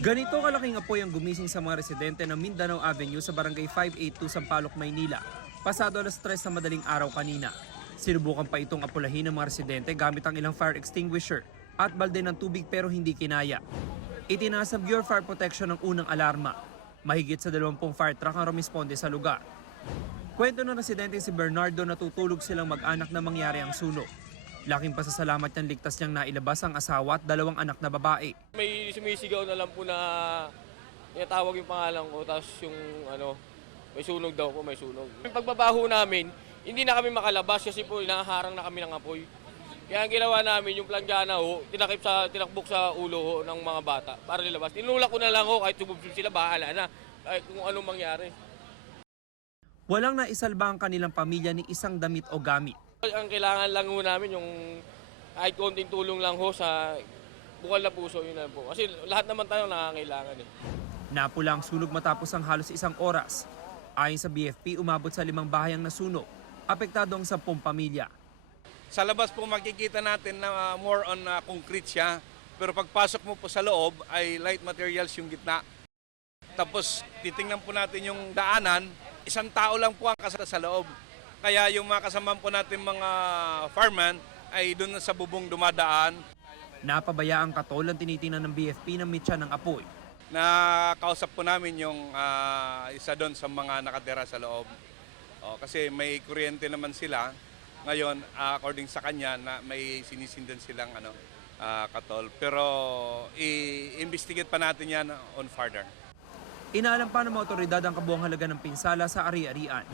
Ganito kalaking apoy ang gumising sa mga residente ng Mindanao Avenue sa Barangay 582 Sampaloc, Maynila. Pasado alas 3 sa madaling araw kanina. Sinubukan pa itong apulahin ng mga residente gamit ang ilang fire extinguisher at balde ng tubig pero hindi kinaya. Itinaas ng Bureau of Fire Protection ang unang alarma. Mahigit sa 20 fire truck ang rumisponde sa lugar. Kwento ng residente si Bernardo na tutulog silang mag-anak na mangyari ang sunog. Laking pasasalamat niyang ligtas niyang nailabas ang asawa at 2 anak na babae. May sumisigaw na lang po na tinatawag yung pangalan ko, tapos yung may sunog daw po, may sunog. Yung pagbabaho namin, hindi na kami makalabas kasi po inaharang na kami ng apoy. Kaya ang ginawa namin, yung planggana ho, tinakbok sa ulo ho ng mga bata para nilabas. Tinulak ko na lang ho, kahit sububsub sila, bahala na, kahit kung anong mangyari. Walang naisalba ang kanilang pamilya ni isang damit o gamit. Ang kailangan lang ho namin yung kahit konting tulong lang ho sa bukal na puso, yun na po. Kasi lahat naman tayo nakakailangan eh. Napula ang sunog matapos ang halos 1 oras. Ayon sa BFP, umabot sa 5 bahay ang nasunog. Apektado ang 10 pamilya. Sa labas po makikita natin na more on concrete siya. Pero pagpasok mo po sa loob ay light materials yung gitna. Tapos titingnan po natin yung daanan, 1 tao lang po ang kasama sa loob. Kaya yung mga kasama po natin mga fireman ay doon sa bubong dumadaan. Napabaya ang katol ang tinitingnan ng BFP na mitya ng apoy. Nakausap po namin yung isa doon sa mga nakatira sa loob. Kasi may kuryente naman sila. Ngayon, according sa kanya, na may sinisindan silang katol. Pero i-investigate pa natin yan on further. Inaalam pa ng mga otoridad ang kabuang halaga ng pinsala sa ari-arian.